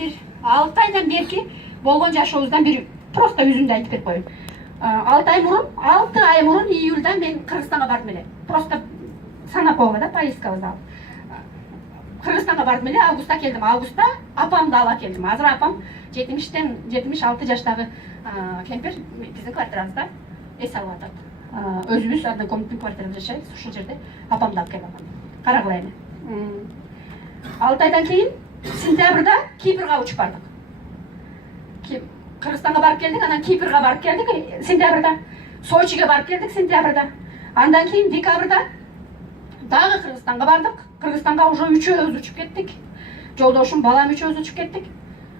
бир 6 айдан берки болгон жашообуздан бир просто жүзүмдү айтып берип коеюн. 6 ай мурун июлда мен Кыргызстанга бардым эле. Просто санап койгонго да поездкабызды алып. Кыргызстанга бардым эле, августта келдим. Августта апамды ала келдим. Азыр апам 76 жаштагы кемпир биздин квартирамызда эс алып атат. Өзүбүз однокомнатный квартирада жашайбыз, ушул жерде апамды алып келип атам. Карагыла эми. 6 айдан кийин сентябрда Кипрга учуп бардык. Кыргызстанга барып келдик, анан Кипрга барып келдик сентябрда. Сочиге барып келдик сентябрда. Андан кийин декабрда дагы Кыргызстанга бардык. Кыргызстанга уже үчөөбүз учуп кеттик. Жолдошум, балам үчөөбүз учуп кеттик.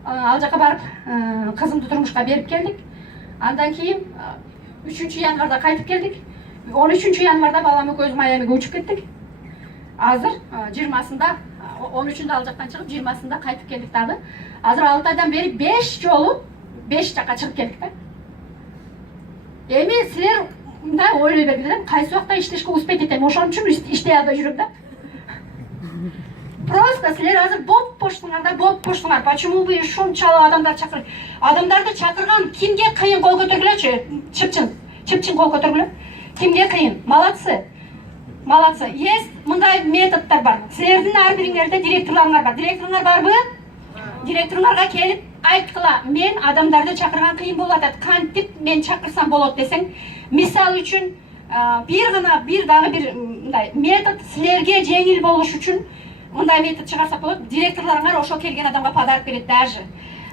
Ал жака барып кызымды турмушка берип келдик. Андан кийин 3-январда кайтып келдик. 13 январда балам экөөбүз Майамиге учуп кеттик. Азыр 20-сында 13-үндө ал жактан чыгып 20-сында кайтып келдик дагы. Азыр 6 айдан бери 5 жолу 5 жака чыгып келдик да. Эми силер мындай ойлой бергилер, кайсы убакта иштешке успеть этем, ошон үчүн иштей албай жүрөм да. Просто силер азыр боп боштуңар. Почему вы ушунчалык адамдар чакырып? Адамдарды чакырган кимге кыйын кол көтөргүлөчү? Чыпчын кол көтөргүлө. Кимге кыйын? Молодцы. Есть мындай методдор бар. Силердин ар бириңерде директорларыңар бар. Директоруңар барбы? Директоруңарга келип айткыла, мен адамдарды чакырган кыйын болуп атат. Кантип мен чакырсам болот десең, мисал үчүн бир дагы бир мындай метод силерге жеңил болуш үчүн мындай метод чыгарсак болот. Директорларыңар ошо келген адамга подарок берет даже.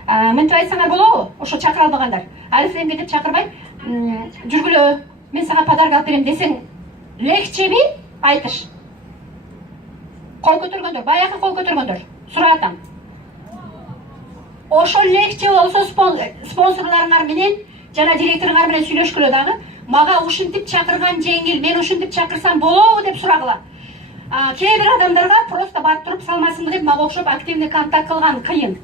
Мынтип айтсаңар болобу? Ошо чакыра албагандар. Алифлемге деп чакырбай, жүргүлө, мен сага подарок алып берем десең, легчеби айтыш? Кол көтөргөндөр, баягы кол көтөргөндөр, сурап атам. Ошо легче болсо спонсорларыңар менен жана директоруңар менен сүйлөшкүлө дагы, мага ушинтип чакырган жеңил, мен ушинтип чакырсам болобу деп сурагыла. Кээ бир адамдарга просто барып туруп салмасынбы деп мага окшоп активный контакт кылган кыйын.